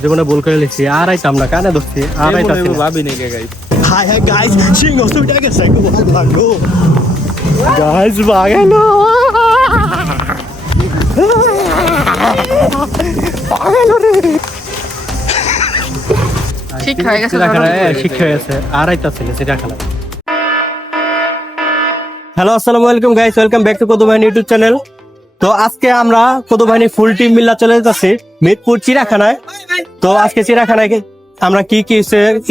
জীবনে ভুল করে লিখছি আর আইতাম না কানে ধরছি আর আইতাম ভাবি নাকি guys hi hi guys Singh of sweet গেছে ভাগো গাইস ভাগেনো ভাগেনো রে ঠিক হয়ে গেছে ঠিক হয়ে গেছে আর আইতাছে সেটা খেলা। হ্যালো আসসালামু আলাইকুম গাইস, ওয়েলকাম ব্যাক টু কদু বাহিনী ইউটিউব চ্যানেল। তো আজকে আমরা কদু বাহিনী ফুল টিম মিল্লা চলে যাচ্ছি মিরপুর চিড়িয়াখানায়। তো আজকে চিড়িয়াখানায় আমরা কি কি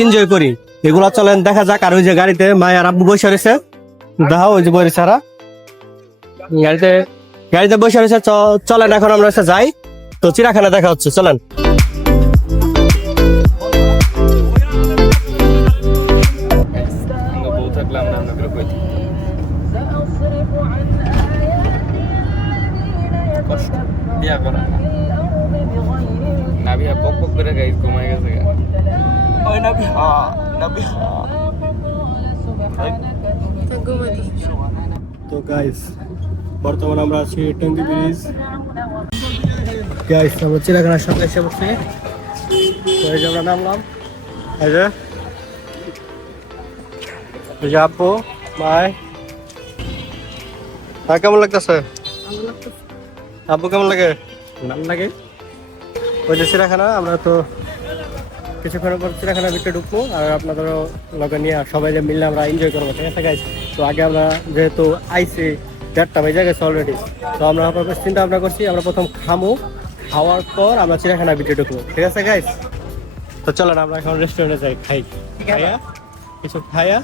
এনজয় করি এগুলো চলেন দেখা যাক। আর ওই যে গাড়িতে মায়ের আব্বু বসে রয়েছে, দেখাও ওই যে বই সারা গাড়িতে বসে রয়েছে। চলেন এখন আমরা যাই, তো চিড়িয়াখানা দেখা হচ্ছে, চলেন। তো গাইস বর্তমানে আমরা আছি টঙ্গী ব্রিজ। গাইস আমরা চিড়িয়াখানার সামনে এসে পড়ছি, এই যে আমরা নামলাম। এই যে আব্বু মাই, কেমন লাগতেছে আব্বু? কেমন লাগে? ভালো লাগে। ওই যে চিড়িয়াখানা, আমরা তো কিছুক্ষণ পর চিড়িয়াখানার ভিতরে ঢুকবো আর আপনাদেরও লগে নিয়ে সবাই মিলে আমরা এনজয় করবো, ঠিক আছে গাইস? তো আগে আমরা যেহেতু আইসি 1:30 বেজে গেছে অলরেডি, তো আমরা চিন্তা ভাবনা করছি আমরা প্রথম খাওয়ার পর আমরা চিড়িয়াখানার ভিতরে ঢুকবো, ঠিক আছে গাইস? তো চলেন আমরা এখন রেস্টুরেন্টে যাই, কিছু খাইয়া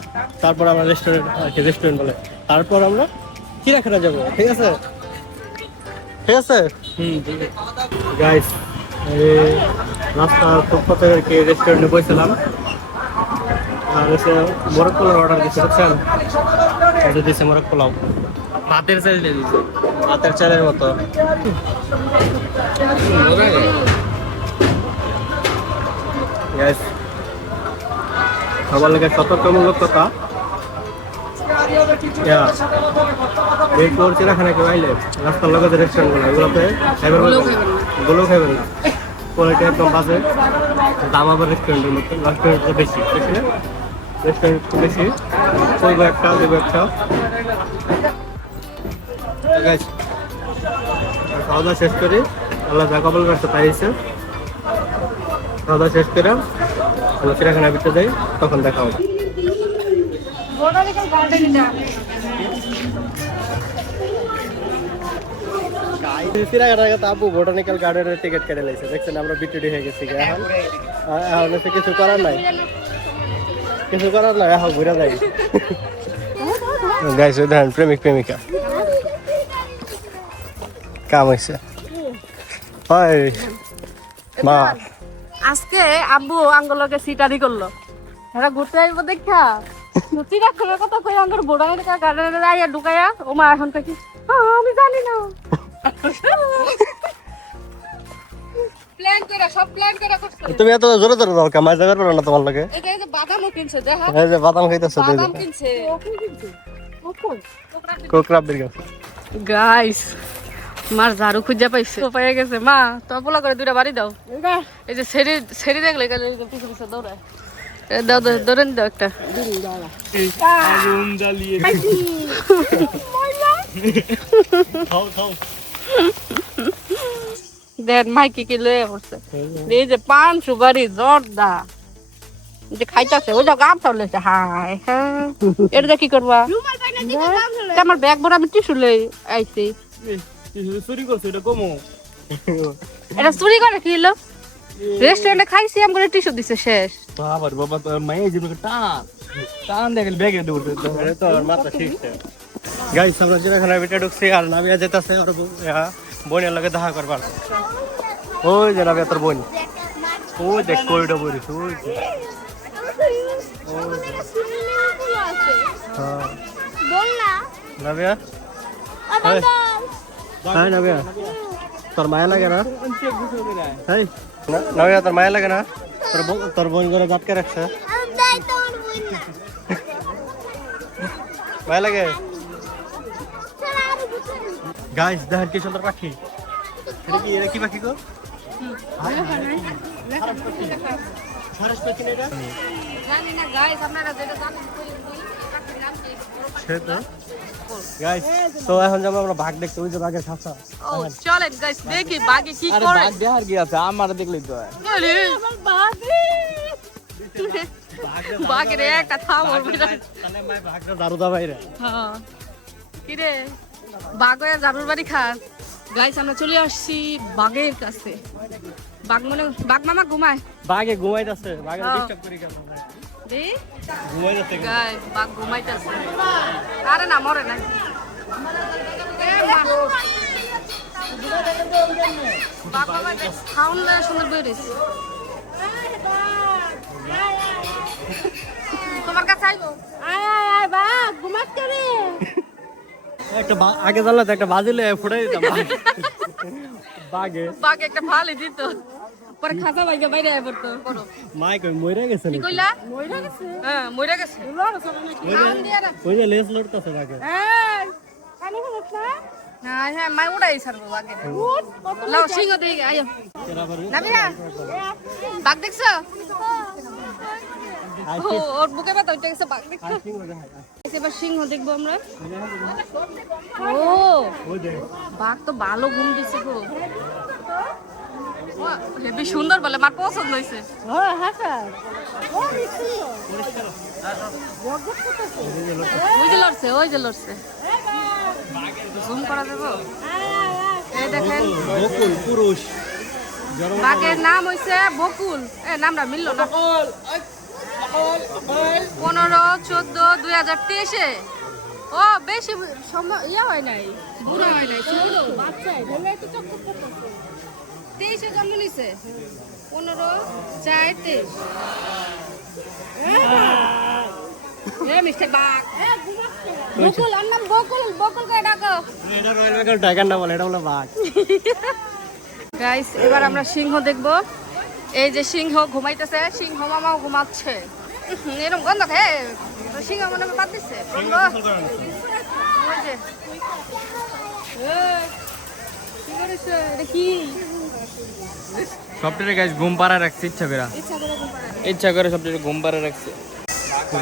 তারপর আমরা রেস্টুরেন্ট বলে তারপর আমরা চিড়িয়াখানা যাবো, ঠিক আছে? ঠিক আছে গাইস, রাস্তা ফুটপাতে আর কি রেস্টুরেন্টে বসেছিলাম আর এসে মোরগ পোলাও অর্ডার দিচ্ছে, বুঝছেন? এটা দিচ্ছে মোরগ পোলাও, ভাতের চাল দিয়ে দিচ্ছে, ভাতের চালের মতো। গাইস সবার লেগে সতর্কমূলক কথা, চিড়িয়াখানা কেউ আইলে রাস্তার লগে যে রেস্টুরেন্ট এগুলোতে গুলো খাইবেন না, কোয়ালিটি একদম বাজে, দাম আবার রেস্টুরেন্টের মতো, রেস্টুরেন্ট বেশি, রেস্টুরেন্ট বেশি, চলবো একটা দেবো একটা। খাওয়া দাওয়া শেষ করি, আল্লাহ যা কবল করতে পারিছে, খাওয়া দাওয়া শেষ করে আমরা চিড়িয়াখানার ভিতরে যাই, তখন দেখা হবে। আপু বোটানিক্যাল গার্ডেনের টিকিট কেটে লাইছে, দেখছেন? আমরা বিটিডি হয়ে গেছি এখন, কিছু করার নাই, এখন ঘুরে যাই। গাইস দেখেন প্রেমিক প্রেমিকা কাম হয়েছে। মা আজকে আব্বু আঙ্গুলকে সিটারি করলো, এরা ঘুরতে আইবো দেখা চিড়িয়াখানার কথা কই আঙ্গুর বোটানিক্যাল গার্ডেনে আইয়া ঢুকাইয়া ও মা এখন কি আমি জানি না। তুমি এত জোরে জোরে দাও, কামাই যাবার পারো না তোমার লাগে? এই যে বাদামও কিনছে, দেখা এই যে বাদাম খাইতেছে, বাদাম কিনছে কোকরাবের গাছ। গাইস মার ঝাড়ু খুঁজে পাইছে, তো পাইয়া গেছে। মা তোমার পোলা করে দুইটা বাড়ি দাও, এই যে ছেড়ে দেখলে পিছু পিছু দৌড়ায়, দাও ধরেন দাও একটা। দেন মাইকি কি লয়ে পড়ছে, এই যে পান সুপারি জর্দা যে খাইতেছে, ওই যাও গাম চলেছে। হাই হ্যাঁ, এটা কি করবা? আমার ব্যাগ ভরা আমি টিস্যু লই আইছি। চুরি করছে, এটা কমো। এটা চুরি করে কি হলো? রেস্টুরেন্টে খাইছি আমি করে টিস্যু দিছে শেষ। বাবা বাবা তো মাই যে টান দেখেন ব্যাগে দৌড়তে তো আর মাথা ঠিক আছে। গাইস আমরা চিড়িয়াখানার ভিতরে ঢুকছি আর নামিয়া যেতেছে আর বোনের লগে দেখা করবার। ওই যে নামিয়া তোর বোন, ওই দেখ কইটা বলিস, ওই যে নামিয়া হ্যাঁ নামিয়া তোর মায়া লাগে না? নামিয়া তোর মায়া লাগে না? তোর বোন করে বাতকে রাখছে, মায়া লাগে? গাইস দেখেন কি সুন্দর পাখি। এটা কি পাখি গো? সারস পাখি না এটা? জানি না গাইস, আপনারা যেটা জানেন সে তো গাইস, তো এখন যাবো আমরা বাঘ দেখতে। ওই যে বাঘের খাঁচা। ও চলেন গাইস দেখি বাঘে কি করে। বাঘ দেখার কি আছে, আমার দেখলেই তো হয়। আরে আমার বাঘের একটা থামর বিরাট। তাহলে মাই বাঘটা দারুদা বাইরে। হ্যাঁ কি রে, বাঘ হয়ে জারুর বাড়ি খাস। গাইস আমরা চলে আসছি বাঘের কাছে। বাঘ মামা ঘুমায়। বাঘে ঘুমাইতেছে, বাঘে ডিস্টার্ব করি কেন? দি ঘুমাইতেছে কেন? গাইস বাঘ ঘুমাইতেছে। আরে না মরে নাই। বাঘ মামা খাউন সুন্দর বেরিয়েছে। তোমার কাছে আইবো। আয় বাঘ ঘুমাচ্ছে রে। একটা আগে জানলে তো একটা বাজিলে ফুটাই দিতাম। বাঘে একটা ফালি দিত, পরে খাসা বাইকে বাইরে আয় পড়তো। করো মাই কই মইরা গেছে কি নাকি? কইলা? মইরা গেছে। হ্যাঁ মইরা গেছে। খাওন দিয়া রাখ। ওই যে লেজ লড়তাছে বাঘে। এই কানে হলছ না? হ্যাঁ হ্যাঁ মাই উড়াই ছাড়বো বাঘে। লাও সিংহ দেখে আয়ো। নাবিরা বাঘ দেখছো? ও ওর বুকে ব্যথা হইতে গেছে। বাঘ দেখছো? এবার সিংহ দেখবো আমরা। ও বাঘ তো ভালো ঘুম দিছে গো। হেবি সুন্দর বলে, আমার পছন্দ হয়েছে। ওই যে লড়ছে। জুম করা দেবো। এই দেখেন বকুল পুরুষ। বাঘের নাম হইছে বকুল। নামটা মিললো না। 15/14/2023-এ। ও বেশি সময় হয় নাই, বুড়া হয় নাই, ছোট বাচ্চা। 23-এ জন্ম নিছে। 15/4/23। মিস্টার বাঘ বকুল, আর নাম বকুল। বকুলকে ডাকো। এটা রয়্যাল বেঙ্গল টাইগার না বলে, এটা বলে বাঘ। গাইস এবার আমরা সিংহ দেখবো। এই যে সিংহ ঘুমাইতেছে, সিংহ মামাও ঘুমাচ্ছে। এরকম গন্ধ খেয়ে সিংহ মনে বাদ দিচ্ছে গন্ধ। ওই যে কি করেছে এটা? কি সবটারে গাইস ঘুম পাড়া রাখছে ইচ্ছা করে সবটারে ঘুম পাড়া রাখছে।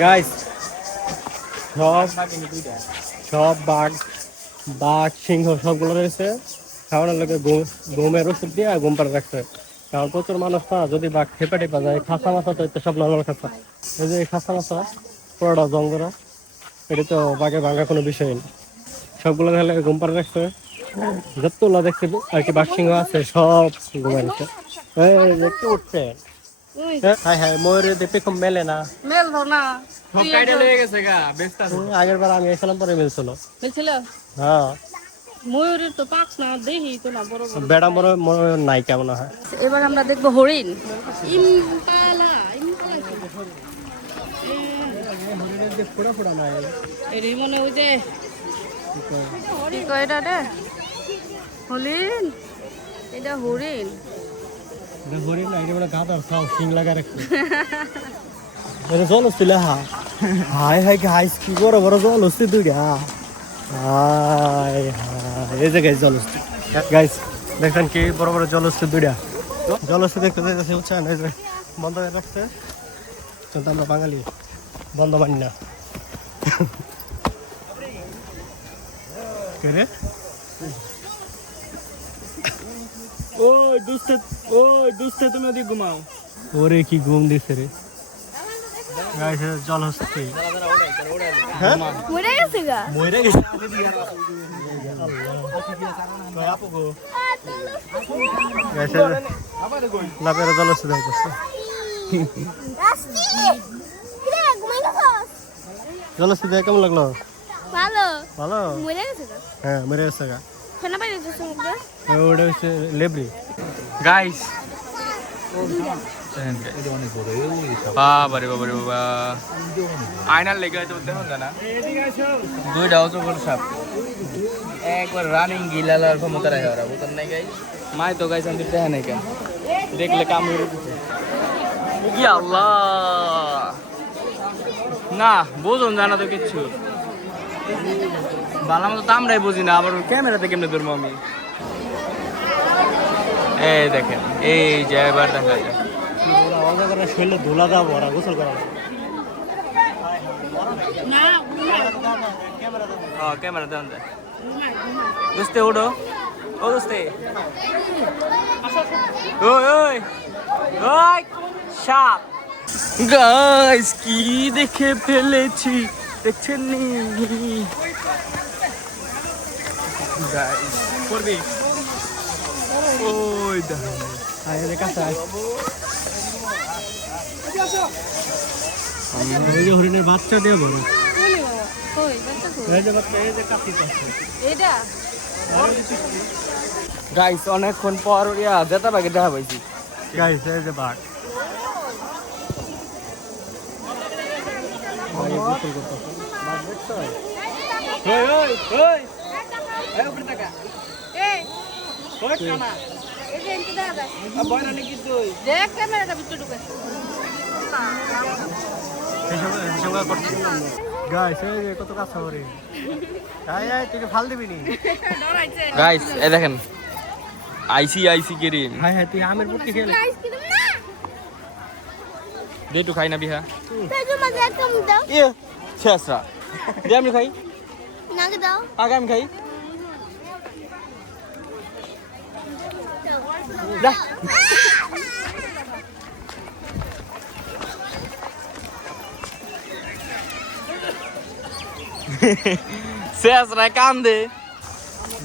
গাইস সব বাঘ সিংহ সবগুলো রয়েছে। খাওয়ানোর লোকে ঘুমের ওষুধ দিয়ে ঘুম পাড়ে রাখছে। কারণ প্রচুর মানুষ না, যদি বাঘ খেপে টেপা যায়। খাসা মাছা তো এটা সব নর্মাল খাসা। এই যে খাসা মাছা পুরোটা জঙ্গরা, এটা তো বাঘে ভাঙা কোনো বিষয় নেই। সবগুলো তাহলে ঘুম পাড়ে রাখছে। যতগুলো দেখছি আর কি বাঘ সিংহ আছে সব ঘুমাই রাখছে। দেখতে উঠছে। হ্যাঁ হ্যাঁ ময়ূরের দেখতে খুব মেলে না। মেলতো না। সব কাইটা লয়ে গেছে গা ব্যস্ত। আগের বার আমি এসেছিলাম পরে মিলছিল। মেলছিল? হ্যাঁ ময়ূরের তো পাঁচ না, দেখি তো না বড় বড়। বেড়া মনে নাই কেমন হয়। এবার আমরা দেখবো হরিণ। ইম্পালা এরই মনে ওই যে কি কয় এটা রে? হরিণ। এটা হরিণ। হরিণ না, এটা বলে গাদার সব শিং লাগা রাখছে। এটা জল হচ্ছিল। হাই হাই গাইস, কি বড় বড় জল হচ্ছে দুইটা। হাই হাই, এই যে গাইস জল হচ্ছে। গাইস দেখেন কি বড় বড় জল হচ্ছে দুইটা। জল হচ্ছে দেখতে যাইতেছে, বুঝছেন? এই যে বন্ধ হয়ে রাখছে। কিন্তু আমরা বাঙালি বন্ধ মানি না। কে রে? ওই দুস্তে তুমি ওদিকে ঘুমাও। ওরে কি ঘুম দিছে রে। গাইস জল হচ্ছে। হ্যাঁ মরে গেছে গা। মরে গেছে। লাভের জল হচ্ছে যাইতেছে। জল হচ্ছে দেখ কেমন লাগলো? ভালো। ভালো? মরে গেছে গা। হ্যাঁ মরে গেছে গা। ফেনা বাইরে যাচ্ছে মুখে। ওটা হচ্ছে লেবরি। গাইস বাবারে বাবা আয়নার লেগে আছে দেখুন না। দুইটা অজগর সাপ একবার রানিং গিলালার ক্ষমতা রাখে ওরা, বুঝতেন নাই গাইস? মাই তো গাইস আমি দেখা নাই কেন, দেখলে কাম হয়ে উঠেছে। ইয়া আল্লাহ, না বোঝন জানা তো কিচ্ছু। ভালো মতো তো আমরাই বুঝি না, আবার ক্যামেরাতে কেমনে ধরবো আমি। এই দেখেন, এই যে এবার দেখা যায় শরীরে ধুলা যাবো ওরা গোসল করা ক্যামেরা দেন যায়। দোস্তে ওঠো, ও দোস্তে, ওই ওই ওই সাপ। গাইস কি দেখে ফেলেছি দেখছেন নি গাইস, করবি ওই দেখেন আয় কাছে আয়। এই যে হরিণের বাচ্চা দিয়ে বলো এই যে বাচ্চা, এই যে কাশি পাচ্ছে এটা গাইস অনেকক্ষণ পর জেতা বাগে দেখা পাইছি। গাইস এই যে বাঘ গোসল করতেছে। বাঘ দেখছো? ওই ওই ওই এই উপরে তাকা, এই ওই কানা এই যে এনতে দাদা বয়রা নাকি তুই? দেখ ক্যামেরাটা ভিতরে ঢুকে গাইস এই যে কত কাছে হরিণ। আয় আয়, তুই ফাল দিবি নি? ডরাইছে গাইস এই দেখেন আইসি আইসি কেরিম হ্যাঁ হ্যাঁ, তুই আমের পুটকি খেলে গাইস কি তুমি না দে একটু খাই না বিহা। তেজু মাঝে একদম দাও ইয়ে শেষরা দে আমি খাই, নাকে দাও আগে আমি খাই। যা শেষরা কাম দে।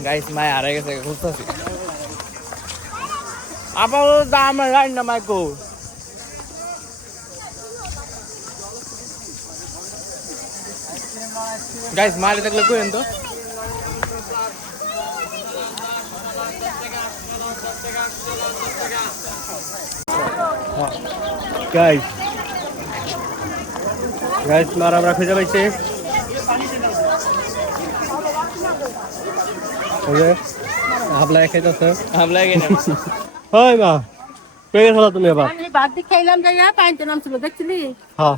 গাইস মাই হারে গেছে, খুঁজতেছি আবার দাম লাইন না মাইকো। গাইস মারি থাকলে কইেন তো। গাইস গাইস মার আমরা খুঁজে পাইছি। হাবলা খাইতেছে, হামলা গেছে ওই মা পেয়ে গেছো তুমি এবার? আমি ভাত দিয়ে খাইলাম যাই পানিতে নামছিল দেখছিলি হ্যাঁ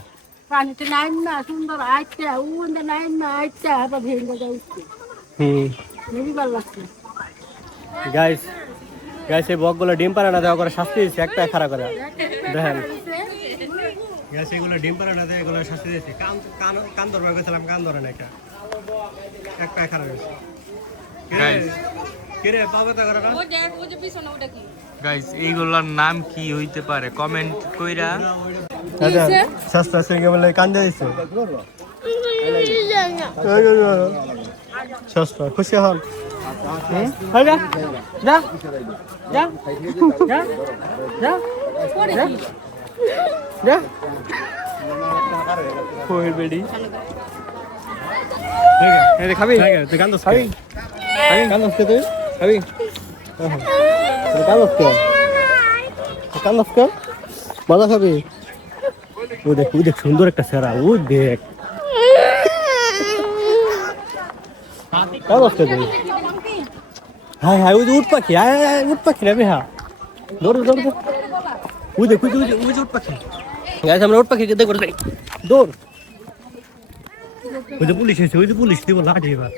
পানিতে নাইম না সুন্দর আইতে উন্দে নাইম না আইতে আবার ভেঙে যাচ্ছে হেবি ভালো লাগছে গাইস গাইস এই বকগুলো ডিম পারে না দেওয়া করে শাস্তি দিচ্ছে, একটা খারাপ করে দেখেন। গাইস এগুলো ডিম পারে না দেয়, এগুলো শাস্তি দিচ্ছে। কান কান কান ধরবার গেছিলাম, কান ধরে না, একটা খারাপ হয়েছে। গাইস কিরে পাবে তো করে না? ওই যে পিছনে ওটা কি গাইস এইগুলোর নাম কি হইতে পারে কমেন্ট কইরা। আচ্ছা শাস্ত্র সিংহে বলে কান দিয়ে দিচ্ছে। শাস্ত্র খুশি হন? হই যা যা যা যা যা যা কই বেডি এই খাবি? তুই কান দোস খাবি? কান দোস তুই খাবি? কান দোস কান দোস মজা খাবি? ওই দেখ সুন্দর একটা সেরা, ওই দেখ কান দোস তুই। হ্যাঁ হ্যাঁ ওই যে উট পাখি, উট পাখি না বিহা দৌড় দৌড় দৌড়। ওই দেখ ওই যে উট পাখি। গাইস আমরা উট পাখি দেখতে করতে দৌড়। ওই যে পুলিশ এসে, ওই যে পুলিশ দিব লাঠি এবার।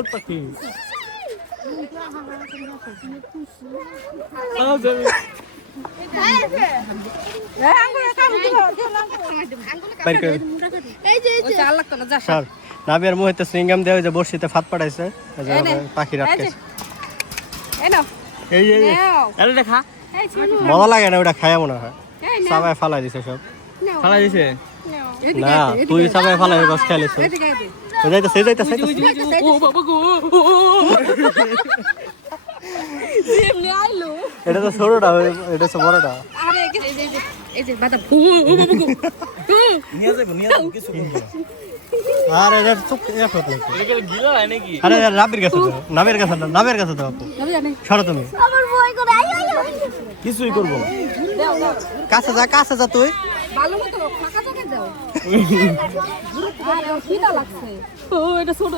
উট পাখি স্যার নাবিয়ার মুহেতে সিঙ্গাম দেওয়া যে বর্ষিতে ফাত পাঠাইছে, পাখি রাখছে। এই যে আরে দেখা মজা লাগে না, ওটা খায় মনে হয়। সাবাই ফালাই দিছে সব। ফালা দিছে না তুই সাবাই ফালাই রস খাইলিস। যাইতেছে যাইতেছে ও বাবা গো এমনি আইলো এটা তো ছোটটা, এটা তো বড়টা। আরে এই যে বাদা ও বাবা গো নিয়ে যাবো কিছু আরে এটা চুপ এত লাগছে। এটা গিলা হয় নাকি? আরে নাবির কাছে দাও, নাবির কাছে দাও, নাবির কাছে দাও আপু। আমি জানি সরো তুমি, আমার ভয় করে কিছুই করবো না। দাও দাও কাছে যা তুই। ভালো মতো ফাঁকা জায়গায় দাও আরে খিদা লাগছে ও এটা ছোট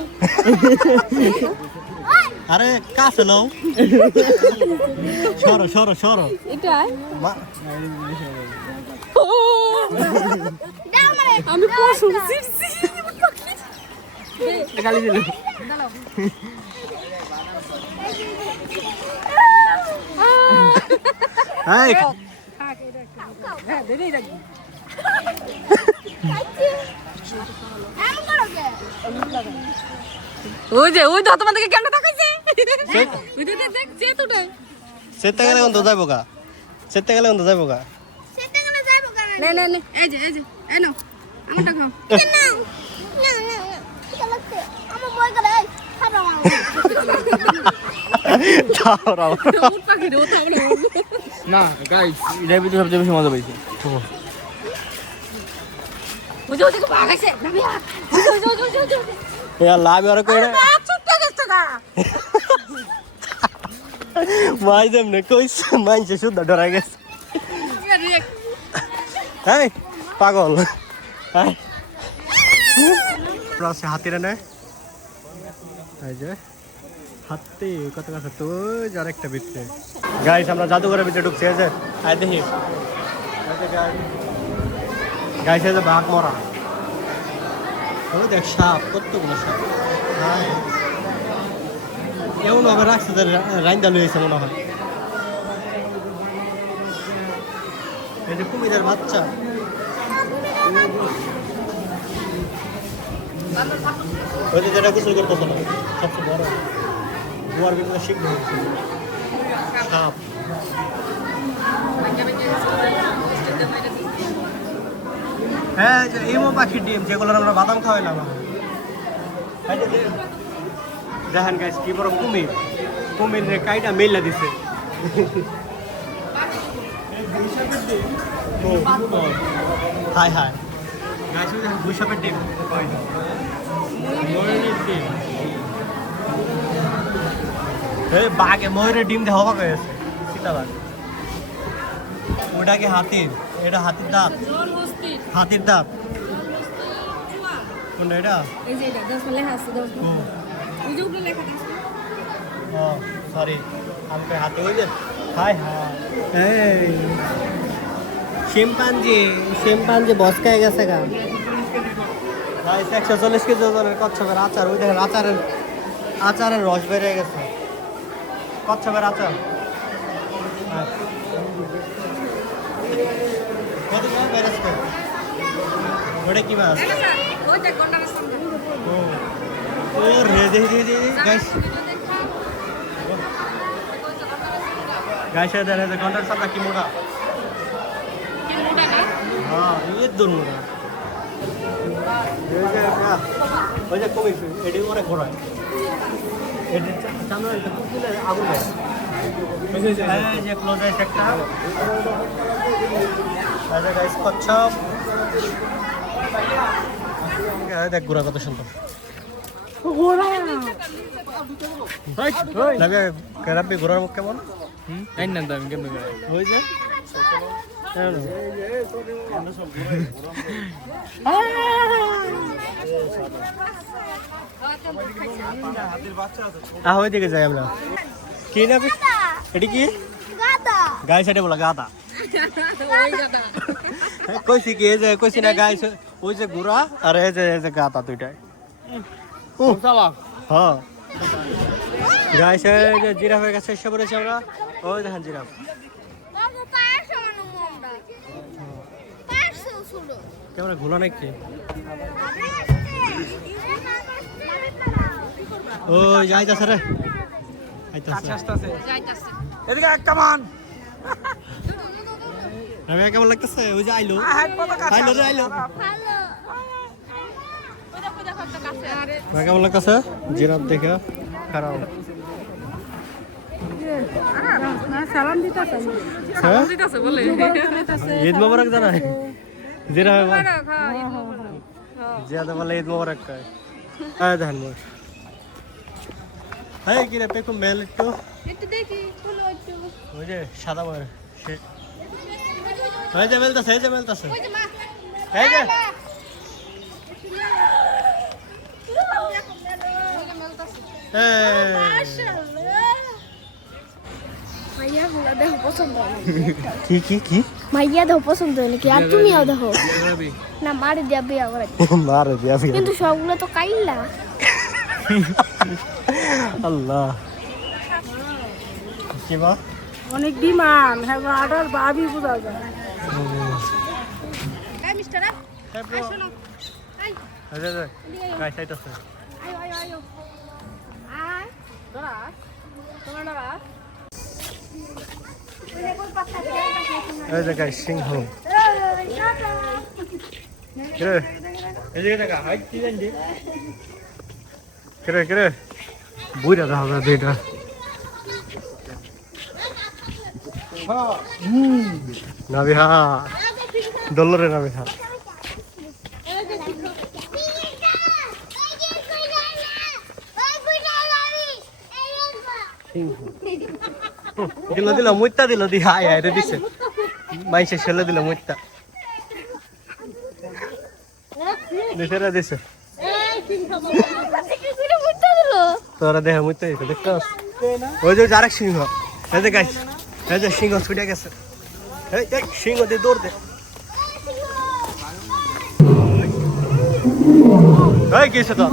আরে কাছে নাও, সরো সরো সরো। এটা মা- দাও আমারে আমি পশু ছিড়ছি গালি দিল এই এমন করো কে ওই যে তোমাদেরকে কেন তাকাইছে ওই দেখ দেখ চেতুটা সেতে গেলে কোন যাইবো গা সেতে গেলে কোন যাইবো গা সেটা গেলে যাইবো কেন নে এই যে এই নাও আমারটা খাও না না না এটা লাগছে আমার বই করে এই খারাপ দাও উঠ পাখি রে ওটা বলে না গাইস এটার ভিতরে সবচেয়ে বেশি মজা পাইছি ওই যে ভাগাইছে নামিয়া এ লাভ আর কইরা ছোট্ট গেছে গা মাই দেমনে কইছ মাইছে শুদ্ধ ডরাই গেছে এই পাগল এই প্লাসে হাতিরে নে এই যে হাতি কত কাছে তো যার একটা ভিতরে গাইস আমরা জাদুঘরের ভিতরে ঢুকছি এই যে আই দেখি গাইস এই যে বাঘ মরা ওই দেখ সাপ কতগুলো সাপ হ্যাঁ এমন ভাবে রাখছে যে রাইন্দা লইছে মনে হয় এই যে কুমিরের বাচ্চা ওই যে যেটা গোসল করতেছে না সবচেয়ে বড় গোয়ার ভিতরে শিখবে সাপ হ্যাঁ যে ইমো পাখির ডিম যেগুলোর আমরা বাদাম খাওয়াইলাম দেখেন গাইস কি বড় কুমির কুমির রে কাইটা মেলা দিছে হাই হাই গাইস ওই দেখেন 200 ডিম ময়ূরের ডিম এই বাঘে ময়ূরের ডিম দিয়ে হওয়া গেছে সীতাবাগ ওটা কি হাতির এটা হাতির দাঁত হাতির দাঁত কোনটা এটা এই যে এটা 10 লেখা আছে 10 ও ওই যে উপরে লেখা আছে ও সরি আমি কই হাতি ওই যে হাই হাই এই শিম্পাঞ্জি বসকায় গেছে গা ভাই 140 কেজি ওজনের কচ্ছপের আচার ওই দেখেন আচারের রস বেরিয়ে গেছে কচ্ছপের আচার কত টাকা বেরোচ্ছে ওটা কি মাছ ওইটা কোনটা সামনে ও রে দে গাইস গাইস এর কন্টার সামনে কি মোটা কি মোটা না হ্যাঁ এই দূর মোটা ওই যে কমিস এটি অনেক ঘোরা এটি সামনে কুকুলে আগুন দেয় এই যে ক্লোজ আছে একটা আরে গাইস কচ্ছপ দেখ ঘোরা কত সুন্দর ঘোড়া রাব্বি ঘোরার মুখ কেমন এই না তো আমি কেমনে করে ওই যে ওই দিকে যাই আমরা কি না এটি কি গাদা গাই সাইডে বলা গাদা ওই গাদা কইছি কি এই যে কইছি না গাই ওই যে গুড়া আর এই যে গাদা দুইটাই চালা হ্যাঁ গাই সাইডে জিরাফের কাছে এসে পড়েছি আমরা ওই দেখেন জিরাফ বাবু পায়ের সমান আমরা পায়ের শুলো ক্যামেরা ঘোলা নাকি ওই যাইতাছে রে আইতাছে যাইতাছে এদিকে কামান আমি কেমন লাগতেছে ওই যে আইলো রে আইলো ভালো কেমন লাগতেছে জিরাফ দেখে খারাপ সালাম দিতাছে হ্যাঁ দিতাছে বলে ঈদ মোবারক জানাই জিরাফ মোবারক হ্যাঁ ঈদ মোবারক জিয়াদা বলে ঈদ মোবারক কয় হ্যাঁ দেখেন মোর হ্যাঁ কি রে পেকো মেল একটু একটু দেখি ফুল একটু ওই যে সাদা বর সে এই যে মেলতাছে ওই যে মা এই যে মাশাআল্লাহ ভাইয়া গুলা দেখো পছন্দ কি মাইয়া দেখো পছন্দ হয় নাকি আর তুমিও দেখো না মারে দিয়া বিয়া করে মারে দিয়া বিয়া। কিন্তু সবগুলো তো কাইল্লা আল্লাহ কি বা অনেক ডিমান্ড হ্যাঁ আটার ভাবি বোঝা যায় গাইস আইতাছে এই যে গাইস সিংহ কিরে এই যে দেখা হাইট কি জানি কিরে কিরে বুইরা দেখা যায় দুইটা নাবিহা ডলারে নাবিহা দিল মুইতা দিল দি হাই হাই রে দিছে মাইসে ছেলে দিল মুইতা দিছে রে দিছে তোরা দেহ মুইতা দিছে দেখছস ওই যে আরেক সিংহ এই যে গাইস এই যে সিংহ ছুটে গেছে এই এই সিংহ দিয়ে দৌড় দে এই কিছে তো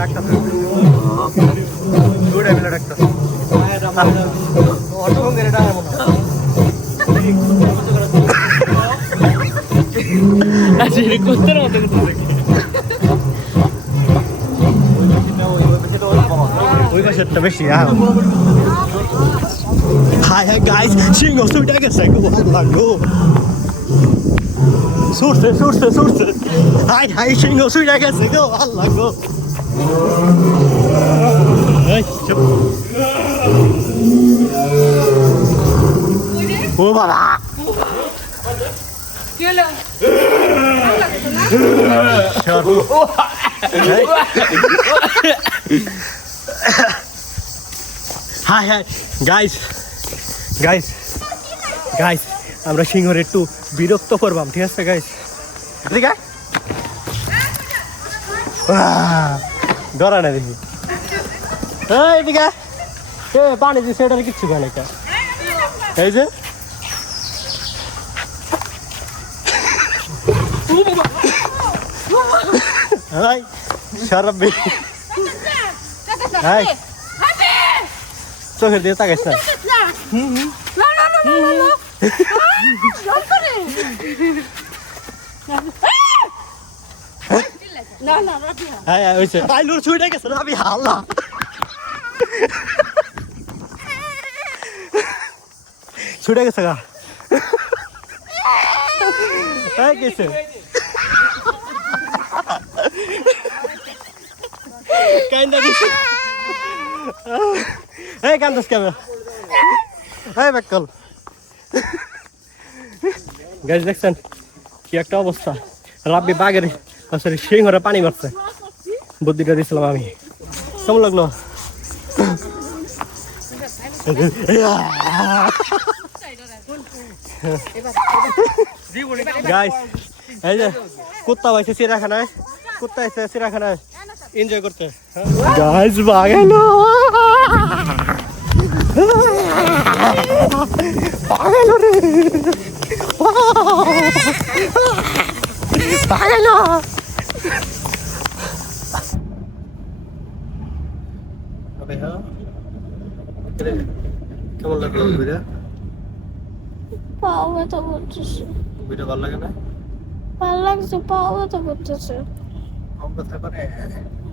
ডাক্তার দৌড়ে মিলে ডাক্তার অটো মেরে ডাক্তার মনে আচ্ছা এটা কোত্তার মতো করতে ওই পাশেরটা বেশি হাই হাই গাইস সিংহ ছুটে গেছে লাগলো সুরছে সুরছে সুরছে হাই হাই সিংহ ছুটে গেছে গো আল্লাহ গো এই চুপ ও বাবা কি হলো high hi guys guys guys আমরা সিংহর একটু বিরক্ত করবাম ঠিক আছে গাইস ঠিক আছে ডরা না দেখি এদিকে এ পানি দিছে এটার কিচ্ছু হয় না এই যে হাই শারাবি হাই চোখের দিয়ে তাকাইছ না হাই হাই হইছে আই লুর ছুটে গেছে রাবি হাল্লা ছুটে গেছে গা এই গেছে কাইন্দা দিছে এই কান্দস কেমন এই বেকল গাইস দেখছেন কি একটা অবস্থা রাব্বি বাগের আসলে সিংহরে পানি মারছে বুদ্ধিটা দিছিলাম আমি কেমন লাগলো গাইস এই যে কুত্তা পাইছে চিড়িয়াখানায় কুত্তা এসে চিড়িয়াখানায় এনজয় করতে গাইস বাগেলো বাগেলো রে বাগেলো কেমন লাগলো ভিডিও পাও ব্যথা করতেছে ভিডিও ভালো লাগে না ভালো লাগছে পাও ব্যথা করতেছে কথা করে